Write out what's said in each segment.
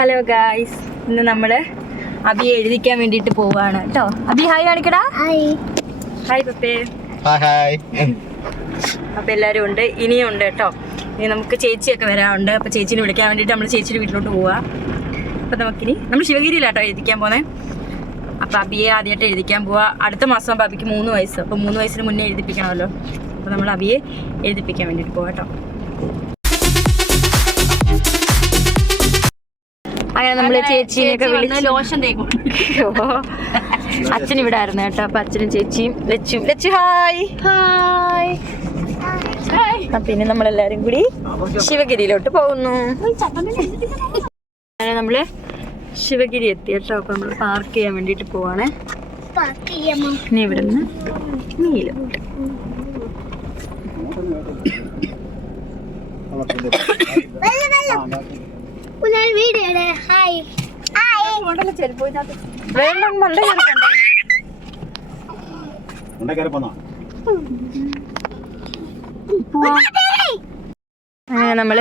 Hello guys ഇന്ന് നമ്മൾ അബിയെ എഴുതിക്കാൻ വേണ്ടിട്ട് പോവാണ്. കേട്ടോ? അബി ഹായ് കാണിക്കടാ. ഹായ് പപ്പേ. ഹായ് അപ്പൊ എല്ലാരും ഉണ്ട്. ഇനിയും ഉണ്ട് കേട്ടോ. ഇനി നമുക്ക് ചേച്ചിയൊക്കെ വരാറുണ്ട് അപ്പൊ ചേച്ചിനെ വിളിക്കാൻ വേണ്ടിട്ട് നമ്മൾ ചേച്ചിയുടെ വീട്ടിലോട്ട് പോവാ. അപ്പൊ നമുക്കിനി നമ്മൾ ശിവഗിരിയിലാട്ടോ എഴുതിക്കാൻ പോന്നെ. അപ്പൊ അബിയെ ആദ്യമായിട്ട് എഴുതിക്കാൻ പോവാ. അടുത്ത മാസം അപ്പൊ അബിക്ക് മൂന്ന് വയസ്സ്. അപ്പൊ മൂന്ന് വയസ്സിന് മുന്നേ എഴുതിപ്പിക്കണമല്ലോ. അപ്പൊ നമ്മൾ അബിയെ എഴുതിപ്പിക്കാൻ വേണ്ടിട്ട് പോവാ കേട്ടോ. അങ്ങനെ നമ്മൾ ചേച്ചീനെയൊക്കെ വിളിച്ച് ലോഷൻ തേക്കും. അച്ഛൻ ഇവിടെ ആയിരുന്നു കേട്ടോ. അപ്പൊ അച്ഛനും ചേച്ചിയും ലച്ചും ലച്ചു ഹായ്. ഹായ്. പിന്നെ നമ്മളെല്ലാരും കൂടി ശിവഗിരിയിലോട്ട് പോകുന്നു. അങ്ങനെ നമ്മൾ ശിവഗിരി എത്തി കേട്ടോ. അപ്പൊ നമ്മൾ പാർക്ക് ചെയ്യാൻ വേണ്ടിട്ട് പോവാണ്. പിന്നെ ഇവിടെ നിന്ന് നീലോട്ട് ഞാൻ വീഡിയോ ഹായ് നമ്മൾ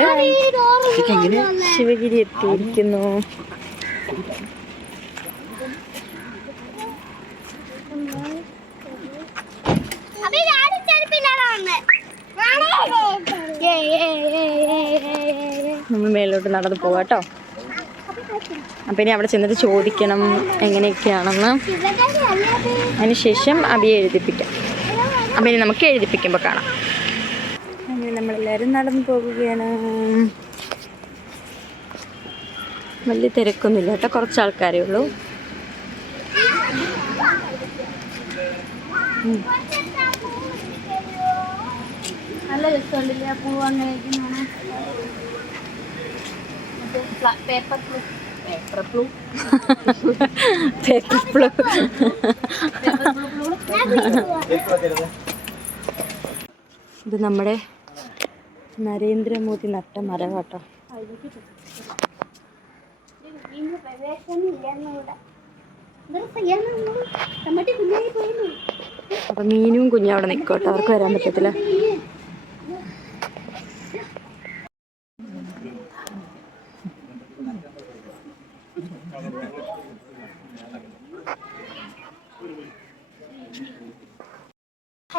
ശിവഗിരി എത്തിയിരിക്കുന്നു. നമ്മൾ മേലോട്ട് നടന്നു പോവാട്ടോ. അപ്പൊ ഇനി അവിടെ ചെന്നിട്ട് ചോദിക്കണം എങ്ങനെയൊക്കെയാണെന്ന്. അതിനുശേഷം അബിയെ എഴുതിപ്പിക്കാം. അപ്പം ഇനി നമുക്ക് എഴുതിപ്പിക്കുമ്പോൾ കാണാം. അങ്ങനെ നമ്മളെല്ലാവരും നടന്നു പോകുകയാണ് വലിയ തിരക്കൊന്നുമില്ല കേട്ടോ കുറച്ച് ആൾക്കാരേ ഉള്ളൂ നല്ല രസമുണ്ടല്ലേ പൂ അങ്ങനെ പേപ്പർ ബ്ലൂ പേപ്പർ ഫ്ലോ ഇത് നമ്മുടെ നരേന്ദ്രമോദി നട്ട മരം കേട്ടോ. അപ്പൊ മീനും കുഞ്ഞും അവിടെ നിൽക്കോട്ടെ കേട്ടോ അവർക്ക് വരാൻ പറ്റത്തില്ല.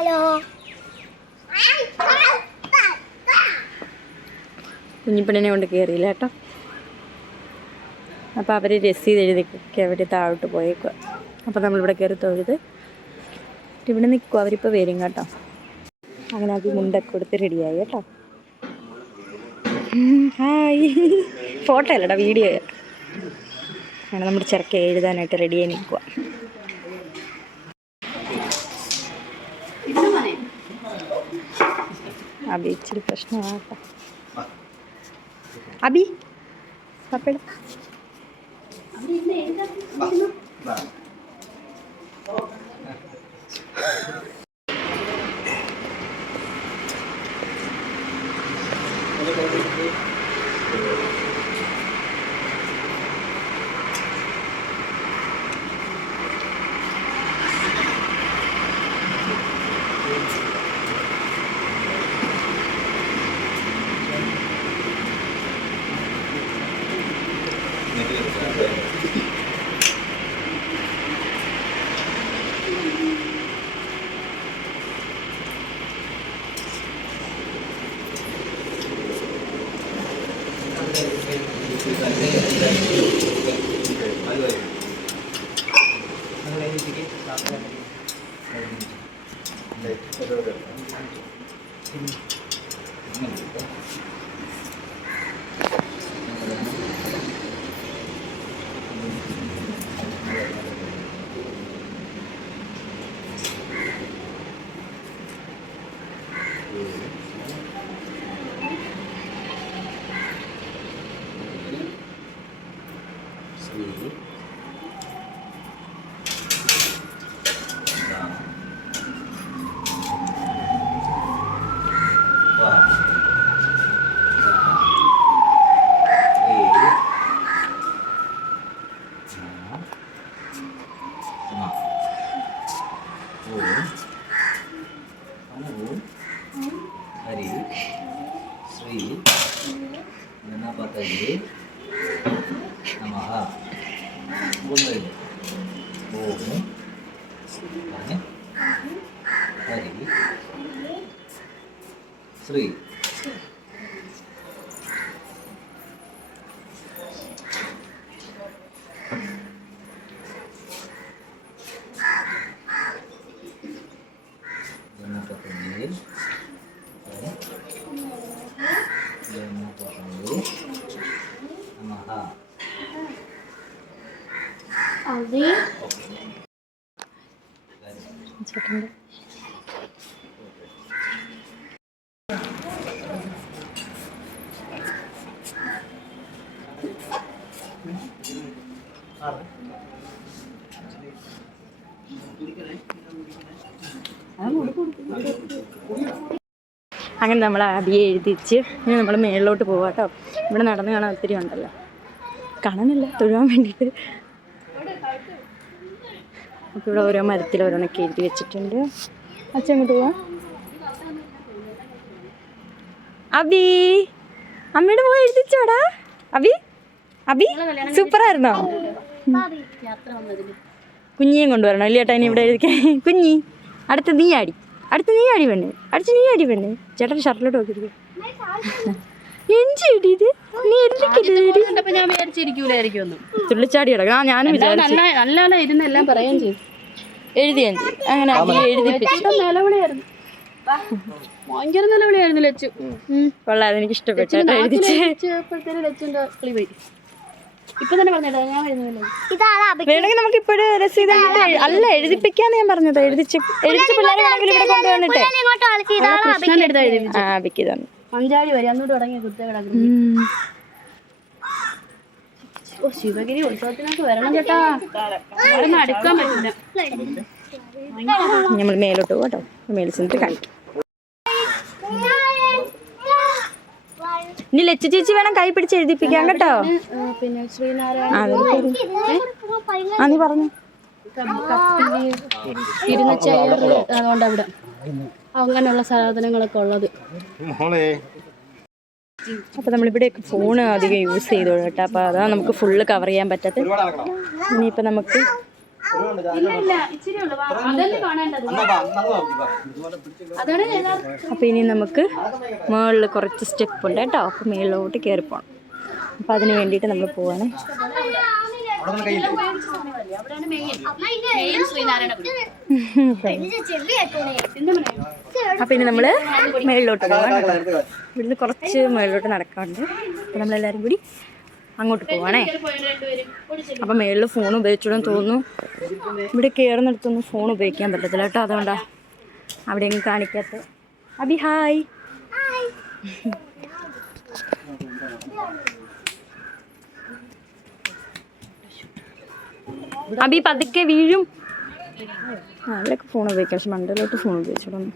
ഹലോ. കുഞ്ഞിപ്പണിനെ കൊണ്ട് കയറിയില്ല കേട്ടോ. അപ്പോൾ അവർ രസീത് എഴുതി അവർ താഴോട്ട് പോയേക്കുക അപ്പോൾ നമ്മളിവിടെ കയറി തൊഴുത്. ഇവിടെ നിൽക്കുക അവരിപ്പോൾ വരും കേട്ടോ. അങ്ങനെ അത് മുണ്ടൊക്കെ കൊടുത്ത് റെഡിയായി കേട്ടോ. ഹായ്. ഫോട്ടോ അല്ലടാ വീഡിയോ. ആണ് നമ്മുടെ ചെറുക്കെ എഴുതാനായിട്ട് റെഡിയായി നിൽക്കുക അബി ഇച്ചിരി പ്രശ്നമാകട്ടെ അബി പപ്പയുടെ ओम। अनु हरि। श्री गणपतये नमः। बोल ചേട്ടന്റെ അങ്ങനെ നമ്മൾ അടിയെ എഴുതിച്ച് ഇനി നമ്മൾ മേളിലോട്ട് പോവാട്ടോ. ഇവിടെ നടന്ന് കാണാൻ ഒത്തിരി ഉണ്ടല്ലോ. കാണാനില്ല തൊഴുവാൻ വേണ്ടിയിട്ട് അപ്പോൾ ഇവിടെ ഓരോ മരത്തിൽ ഓരോന്നൊക്കെ എഴുതി വെച്ചിട്ടുണ്ട്. അച്ഛൻ അങ്ങോട്ട് പോവാ. അബി അമ്മയുടെ പോയി എഴുതിച്ചോടാ അബി അബി സൂപ്പറായിരുന്നോ? കുഞ്ഞിയും കൊണ്ടുവരണം ഇല്ല ചേട്ടാ ഇനി ഇവിടെ എഴുതിക്കാൻ കുഞ്ഞി അടുത്ത നീ ആടി. അടുത്ത നീ ആടി പെണ്ണ്. അടുത്ത് നീ ആടി പെണ്ണ്. ചേട്ടൻ ഷർട്ടിലോട്ട് നോക്കിയിരിക്കും കണ്ടപ്പോ ഞാൻ വിചാരിച്ചിരിക്കൂലായിരിക്കും ഒന്നും. തുള്ളിച്ചാടി കിടക്കാം. ആ ഞാനും വിചാരിച്ചു. നല്ല ഇരുന്ന് എല്ലാം പറയുകയും എഴുതി എഞ്ചി അങ്ങനെ അബി എഴുതിപ്പിച്ചു ചേട്ടൻ നിലവിളിയായിരുന്നു ഭയങ്കര നിലവിളിയായിരുന്നു ലച്ചു. കൊള്ളാതെ എനിക്ക് ഇഷ്ടപ്പെട്ടു ചേട്ടാ എഴുതിച്ച്. ലച്ചപ്പോഴത്തേനും ലച്ചുന്റെ കളി പോയി. ഇപ്പൊ തന്നെ പറഞ്ഞേട്ടാ ഞാൻ വരുന്നില്ല വേണമെങ്കിൽ നമുക്ക് ഇപ്പോഴും രസീത് അല്ല എഴുതിപ്പിക്കാന്ന് ഞാൻ പറഞ്ഞത്. എഴുതിച്ച് എഴുതിച്ച് പിള്ളേരെ വേണമെങ്കിൽ ഇവിടെ കൊണ്ടുവന്നിട്ട്. കൃഷ്ണൻ എടുത്ത് എഴുതി ആ അബിക്ക് തന്നു അഞ്ചാടി വരെ അന്നോട്ട് തുടങ്ങിയ കുത്ത കിടക്കുന്നു ഓ ശിവഗിരി ഉത്സവത്തിനൊക്കെ വരണം ചേട്ടാ. അവിടെ അടുക്കാൻ പറ്റില്ല. നമ്മൾ മേലോട്ട് പോട്ടോ കേട്ടോ മേളിൽ ചെന്നിട്ട് കാണിക്കും. ഇനി ലച്ചു ചേച്ചി വേണം കൈ പിടിച്ച് എഴുതിപ്പിക്കാം കേട്ടോ. പിന്നെ ശ്രീനാരായണ നീ പറഞ്ഞു. തിരുനച്ചയർ അതുകൊണ്ട് അവിടെ. അങ്ങനെയുള്ള സാധനങ്ങളൊക്കെ ഉള്ളത്. അപ്പോൾ നമ്മളിവിടെയൊക്കെ ഫോൺ അധികം യൂസ് ചെയ്തോളൂ കേട്ടോ. അപ്പോൾ അതാ നമുക്ക് ഫുള്ള് കവർ ചെയ്യാൻ പറ്റാത്ത. ഇനിയിപ്പോൾ നമുക്ക് അപ്പോൾ ഇനി നമുക്ക് മുകളിൽ കുറച്ച് സ്റ്റെപ്പ് ഉണ്ട് കേട്ടോ. അപ്പോൾ മുകളിലോട്ട് കയറി പോകണം അപ്പോൾ അതിന് വേണ്ടിയിട്ട് നമ്മൾ പോവാണ്. അവിടെയാണ് മെയിൻ മെയിൻ ശ്രീനാരായണ ഗുരു. അപ്പോൾ ഇനി നമ്മൾ മേളിലോട്ട് പോകാം ഇവിടുന്ന് കുറച്ച് മേളിലോട്ട് നടക്കാറുണ്ട് നമ്മൾ നമ്മളെല്ലാവരും കൂടി അങ്ങോട്ട് പോവാണേ. അപ്പൊ മേളിൽ ഫോൺ ഉപയോഗിച്ചോളും തോന്നുന്നു. ഇവിടെ കയറുന്നിടത്തൊന്നും ഫോൺ ഉപയോഗിക്കാൻ പറ്റത്തില്ല കേട്ടോ അതുകൊണ്ടാ അവിടെയെങ്കിലും കാണിക്കാത്ത. അബി ഹായ് അബി പതുക്കെ വീഴും. അവിടെയൊക്കെ ഫോൺ ഉപയോഗിക്കാം. പക്ഷെ മണ്ടയിലോട്ട് ഫോൺ ഉപയോഗിച്ചോളൂ.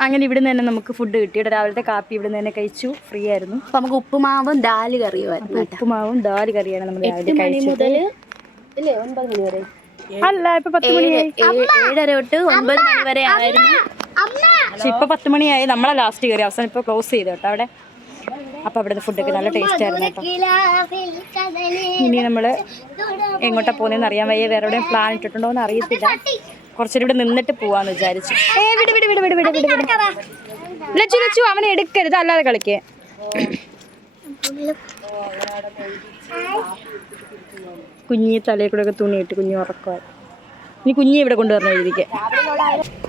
അങ്ങനെ ഇവിടുന്ന് തന്നെ നമുക്ക് ഫുഡ് കിട്ടിയിട്ട് രാവിലത്തെ കാപ്പി ഇവിടുന്ന് തന്നെ കഴിച്ചു. ഫ്രീ ആയിരുന്നു. അപ്പൊ നമുക്ക് ഉപ്പുമാവും ദാൽ കറിയുമായിരുന്നു ഉപ്പുമാവും ദാൽ കറിയാണ് നമ്മൾ രാവിലെ മണി കഴിച്ചത്. മണി അല്ല ഇപ്പൊ പത്ത് മണിയായി. ഏഴ്- ഏഴര തൊട്ട് ഒൻപത് മണി വരെ ആയിരുന്നു. പക്ഷെ ഇപ്പൊ പത്ത് മണിയായി. നമ്മളെ ലാസ്റ്റ് കയറി അവസാനം ഇപ്പൊ ക്ലോസ് ചെയ്തു കേട്ടോ അവിടെ. അപ്പൊ അവിടുത്തെ ഫുഡൊക്കെ നല്ല ടേസ്റ്റ് ആയിരുന്നു ഇനി നമ്മൾ എങ്ങോട്ടാ പോകുന്നതെന്ന് അറിയാൻ വയ്യ. വേറെ എവിടെയും പ്ലാൻ ഇട്ടിട്ടുണ്ടോ എന്ന് അറിയത്തില്ല. കുറച്ചുകൂടി ഇവിടെ നിന്നിട്ട് പോവാന്ന് വിചാരിച്ചു. ഏ വിട് വിട് വിട് വിട് വിട് വിട് ലച്ചു ലച്ചു അവനെ എടുക്കരുത്. അല്ലാതെ കളിക്കേ. കുഞ്ഞി തലയിൽ കൂടെ ഒക്കെ തുണിയിട്ട് കുഞ്ഞി ഉറക്കമായി. ഇനി കുഞ്ഞി ഇവിടെ കൊണ്ടുവരണം എഴുതിക്ക്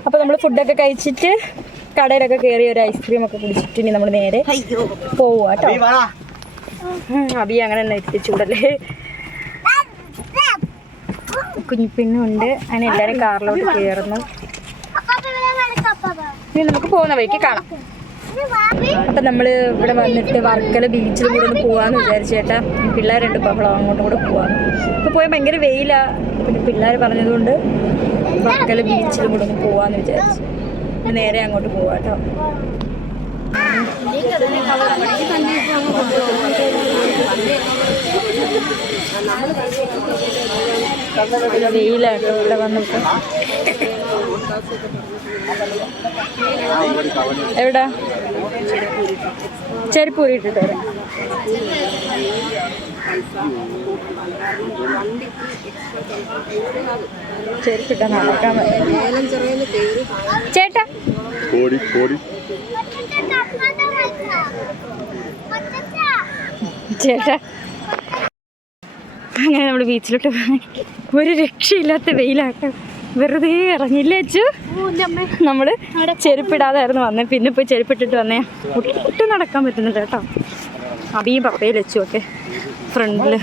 അപ്പൊ നമ്മൾ ഫുഡൊക്കെ കഴിച്ചിട്ട് കടയിലൊക്കെ കയറി ഒരു ഐസ്ക്രീം ഒക്കെ കുടിച്ചിട്ട് ഇനി നമ്മൾ നേരെ പോവാ കേട്ടോ അബി അങ്ങനെ തന്നെ എത്തിച്ചൂടല്ലേ കുഞ്ഞിപ്പിന്നുണ്ട് അങ്ങനെ എല്ലാവരും കാറിലോട്ട് കയറുന്നു ഇനി നമുക്ക് പോകുന്ന വഴിക്ക് കാണാം. അപ്പം നമ്മൾ ഇവിടെ വന്നിട്ട് വർക്കല ബീച്ചിൽ കൂടെ ഒന്ന് പോവാന്ന് വിചാരിച്ചേട്ടാ പിള്ളേരുണ്ട് പിള്ളേരുണ്ട് ബഹളം അങ്ങോട്ടും കൂടെ പോവാ. ഇപ്പോൾ പോയാൽ ഭയങ്കര വെയിലാ. പിന്നെ പിള്ളേർ പറഞ്ഞതുകൊണ്ട് വർക്കല ബീച്ചിൽ കൂടെ ഒന്ന് പോവാന്ന് വിചാരിച്ചു. നേരെ അങ്ങോട്ട് പോവാ കേട്ടോ വെയിലാട്ടോ ഇവിടെ വന്നിട്ട്. എവിടാ? ചെരുപ്പൂരിട്ടിട്ട് വരാം. ചെരുപ്പിട്ട നടക്കാൻ ചേട്ടാ. കോടി കോടി. ചേട്ടാ. അങ്ങനെ നമ്മൾ ബീച്ചിലോട്ട്. ഒരു രക്ഷയില്ലാത്ത വെയിലാട്ടോ. വെറുതെ ഇറങ്ങില്ലേ അച്ചു? നമ്മൾ ചെരുപ്പിടാതായിരുന്നു വന്നേ. പിന്നെ പോയി ചെരുപ്പിട്ടിട്ട് വന്നേ. ഒട്ടും നടക്കാൻ പറ്റുന്നില്ല കേട്ടോ. അബിയും പപ്പയിൽ അച്ചു ഒക്കെ. ഫ്രണ്ടിൽ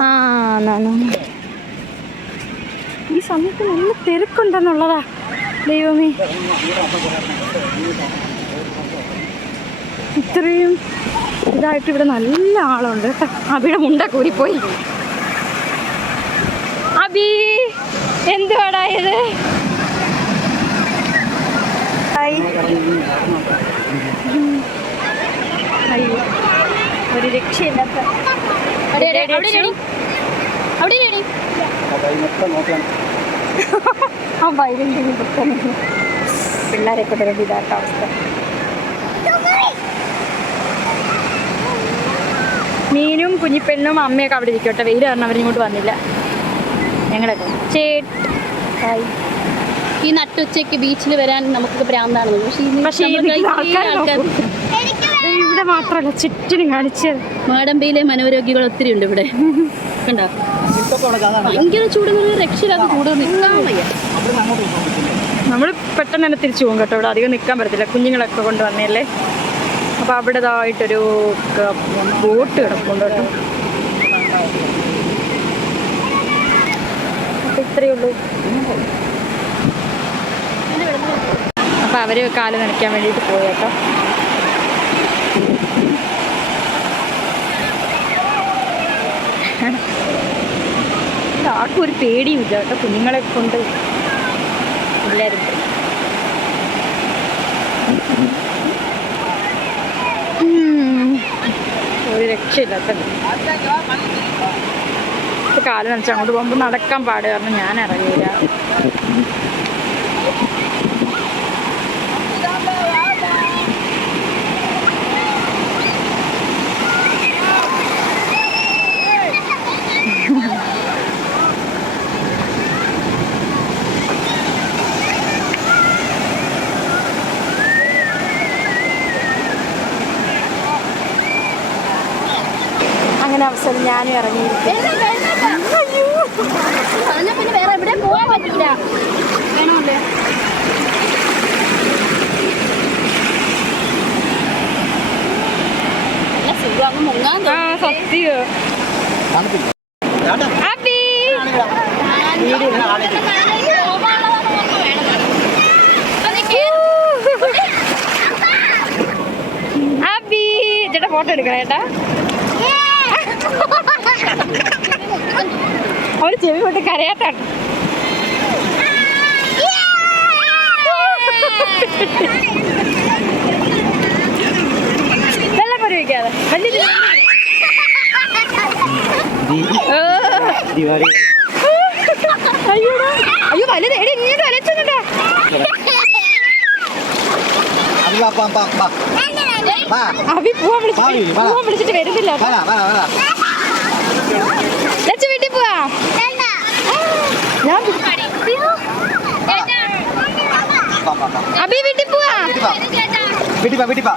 ആ. ഈ സമയത്ത് നല്ല തിരക്കുണ്ടെന്നുള്ളതാ ദൈവമേ ഇത്രയും ഇതായിട്ട് ഇവിടെ നല്ല ആളുണ്ട് അവിടെ അബിയുടെ മുണ്ട കൂടിപ്പോയി അബി എന്തുവാടായത് ഹായ്. ഉം. അയ്യോ ഒരു രക്ഷയില്ലാത്ത. ആ വൈകിട്ട് പിള്ളേരെ കൊണ്ട് വേണ്ടി ഇതാത്ത അവസ്ഥ. മീനും കുഞ്ഞിപ്പെണ്ണും അമ്മയൊക്കെ അവിടെ ഇരിക്കട്ടെ. വെയിൽ കാരണം അവരിങ്ങോട്ട് വന്നില്ല. ഞങ്ങളൊക്കെ. ചേട്ട്. ഹായ്. ഈ നട്ടുച്ചയ്ക്ക് ബീച്ചിൽ വരാൻ നമുക്ക് ഭ്രാന്താണ് പക്ഷേ ആൾക്കാർ ഇവിടെ മാത്രമല്ല ചുറ്റിനും കാണിച്ചത്. മാടമ്പയിലെ മനോരോഗികൾ ഒത്തിരി ഉണ്ട് ഇവിടെ. കണ്ടോ? ഭയങ്കര നിൽക്കാൻ വയ്യ. നമ്മൾ പെട്ടെന്ന് തന്നെ തിരിച്ചു പോകും കേട്ടോ. ഇവിടെ അധികം നിൽക്കാൻ പറ്റത്തില്ല. കുഞ്ഞുങ്ങളൊക്കെ കൊണ്ട് വന്നല്ലേ അപ്പോൾ അവിടേതായിട്ടൊരു ബോട്ട് കിടപ്പുണ്ട് കേട്ടോ. അപ്പോൾ ഇത്രയേ ഉള്ളൂ. അപ്പോൾ അവർ കാൽ നനയ്ക്കാൻ വേണ്ടിയിട്ട് പോയി കേട്ടോ. ആർക്കും ഒരു പേടിയും ഇല്ല കേട്ടോ. കുഞ്ഞുങ്ങളെ കൊണ്ട് എല്ലാവരും ഒരു രക്ഷയില്ലാത്ത കാൽ നനച്ച് അങ്ങോട്ട് പോകുമ്പോൾ നടക്കാൻ പാട് കാരണം ഞാൻ ഇറങ്ങിയില്ല അങ്ങനെ അവസരം ഞാനും ഇറങ്ങി പിന്നെ വേറെ എവിടെ പോകാൻ പറ്റില്ല വേണമല്ലേ? സത്യോ. അബി അബി ചേട്ടാ ഫോട്ടോ എടുക്കണം ചേട്ടാ. അവർ ചെവി കൊണ്ട് കരയാട്ടാണ് വെള്ളം പരിവയ്ക്കാതെ വലിയ അയ്യോ അയ്യോ വലുത്. എടി ഇങ്ങോട്ട് വലച്ചുണ്ടാ അവി പൂവാൻ വിളിച്ചിട്ട് പൂവാൻ വിളിച്ചിട്ട് വരുന്നില്ല ലച്ചു വീട്ടിൽ പോവാ ഞാൻ അഭി വീട്ടിൽ പോവാ?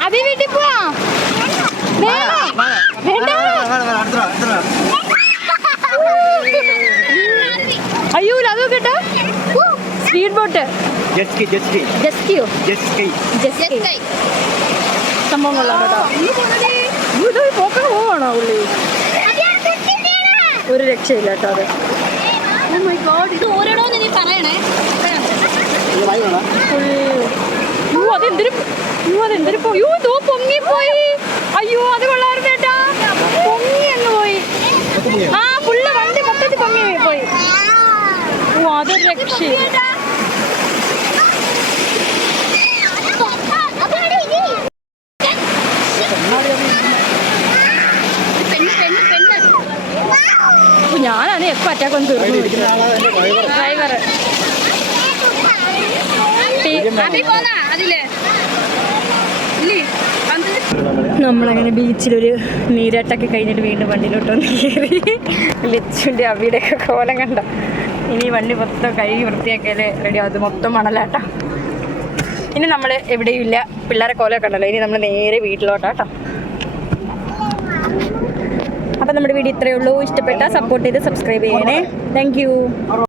അഭി വീട്ടിൽ പോവാ? വേണ്ട. വേണ്ട. അയ്യോ അത് കേട്ടോ സ്പീഡ് ബോട്ട് ജസ്കിയോ ജസ്കി സംഭവം കൊള്ളാം കേട്ടോ. ഇത് പോക്കണ പോവാണോ പുള്ളി? ഒരു രക്ഷയില്ല കേട്ടോ അത്. ഇത് ഓരോന്ന് നീ പറയണേ. അയ്യോ അതെന്തൊരു അയ്യോ അതെന്തൊരു അയ്യോ ഇതോ പൊങ്ങിപ്പോയി. അയ്യോ അത് കൊള്ളായിരുന്നു ചേട്ടാ പൊങ്ങി എന്ന് പോയി ആ പുള്ള വണ്ടി മൊത്തത്തിൽ പൊങ്ങി പോയി ഓ അതൊരു രക്ഷയില്ല പെണ്ണ് പെണ്ണ് പെണ്ണ് ഓ, ഞാനാണ് എപ്പോ അറ്റാക്ക് വന്ന് തീർന്നു ഡ്രൈവർ അത് നമ്മളങ്ങനെ ബീച്ചിലൊരു നീരാട്ടൊക്കെ കഴിഞ്ഞിട്ട് വീണ്ടും വണ്ടിയിലോട്ട് വന്ന് കയറി ലച്ചുന്റെ അവിടെയൊക്കെ കോലം കണ്ട. ഇനി വണ്ടി മൊത്തം കഴുകി വൃത്തിയാക്കിയാലേ റെഡി ആവും മൊത്തം മണലാട്ടോ. ഇനി നമ്മൾ എവിടെയും ഇല്ല. പിള്ളേരെ കോലമൊക്കെ ഉണ്ടല്ലോ ഇനി നമ്മൾ നേരെ വീട്ടിലോട്ടാട്ടോ. അപ്പം നമ്മുടെ വീഡിയോ ഇത്രയേ ഉള്ളൂ. ഇഷ്ടപ്പെട്ട സപ്പോർട്ട് ചെയ്ത് സബ്സ്ക്രൈബ് ചെയ്യണേ. താങ്ക്